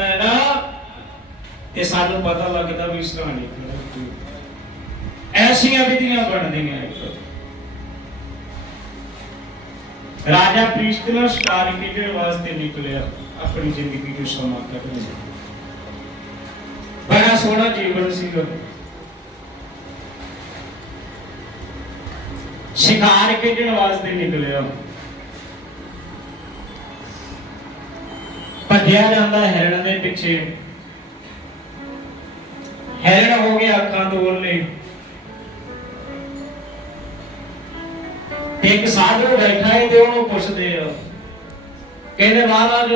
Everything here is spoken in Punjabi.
ਹੈ ਨਾ, ਤੇ ਸਾਨੂੰ ਪਤਾ ਲੱਗਦਾ ਵੀ ਸਰਾਣੇ ਐਸੀਆਂ ਵਿਧੀਆਂ ਬਣਦੀਆਂ ਇੱਕ। ਰਾਜਾ ਪ੍ਰੀਸ਼ਤਨਾ ਸ਼ਿਕਾਰ ਖੇਡਣ ਵਾਸਤੇ ਨਿਕਲਿਆ, ਆਪਣੀ ਜ਼ਿੰਦਗੀ ਨੂੰ ਸਮਾਂ ਕੱਢਣ ਲਈ ਬੜਾ ਸੋਹਣਾ ਜੀਵਨ ਸੀਗਾ। ਸ਼ਿਕਾਰ ਖੇਡਣ ਵਾਸਤੇ ਨਿਕਲਿਆ। ਭੱਜਿਆ ਜਾਂਦਾ ਹਿਰਨ ਦੇ ਪਿੱਛੇ। ਹਿਰਨ ਹੋ ਗਿਆ ਅੱਖਾਂ ਤੋਂ ਉਹਨੇ ਤੇ ਇੱਕ ਸਾਧੂ ਬੈਠਾ ਹੈ ਤੇ ਉਹਨੂੰ ਪੁੱਛਦੇ ਆ। ਕਹਿੰਦੇ, ਮਹਾਰਾਜ